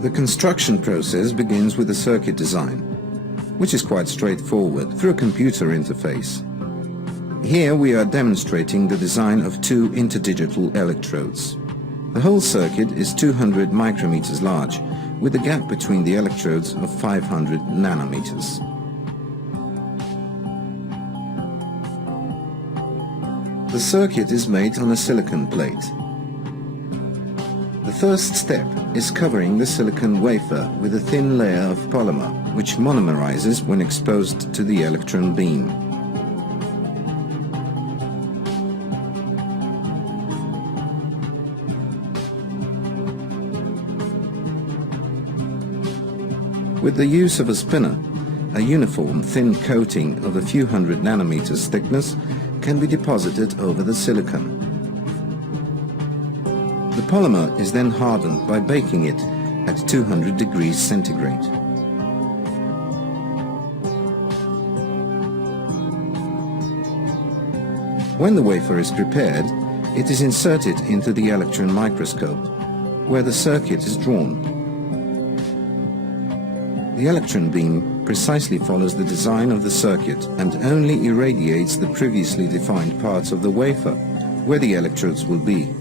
The construction process begins with the circuit design, which is quite straightforward through a computer interface. Here we are demonstrating the design of two interdigital electrodes. The whole circuit is 200 micrometers large, with a gap between the electrodes of 500 nanometers. The circuit is made on a silicon plate. The first step is covering the silicon wafer with a thin layer of polymer, which monomerizes when exposed to the electron beam. With the use of a spinner, a uniform thin coating of a few hundred nanometers thickness can be deposited over the silicon. The polymer is then hardened by baking it at 200 degrees centigrade. When the wafer is prepared, it is inserted into the electron microscope, where the circuit is drawn. The electron beam precisely follows the design of the circuit and only irradiates the previously defined parts of the wafer, where the electrodes will be.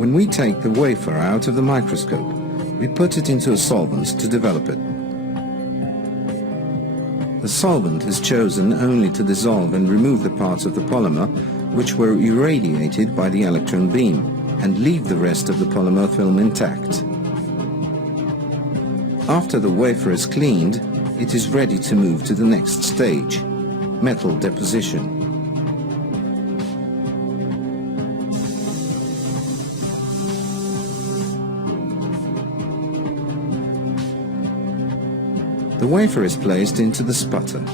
When we take the wafer out of the microscope, we put it into a solvent to develop it. The solvent is chosen only to dissolve and remove the parts of the polymer which were irradiated by the electron beam and leave the rest of the polymer film intact. After the wafer is cleaned, it is ready to move to the next stage, metal deposition. The wafer is placed into the sputter.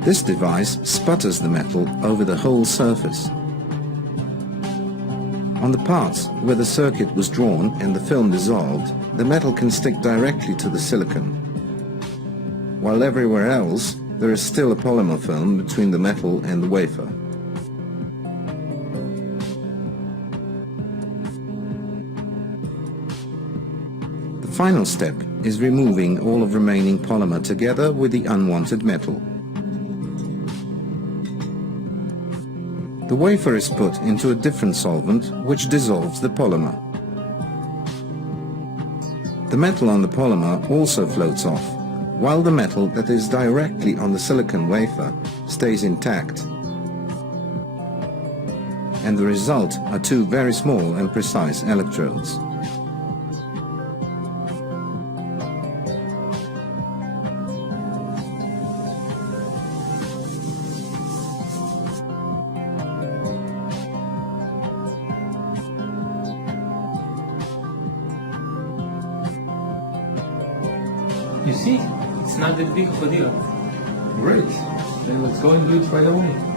This device sputters the metal over the whole surface. On the parts where the circuit was drawn and the film dissolved, the metal can stick directly to the silicon, while everywhere else there is still a polymer film between the metal and the wafer. The final step is removing all of remaining polymer together with the unwanted metal. The wafer is put into a different solvent which dissolves the polymer. The metal on the polymer also floats off, while the metal that is directly on the silicon wafer stays intact. And the result are two very small and precise electrodes. You see, it's not that big of a deal. Great. Then let's go and do it right away.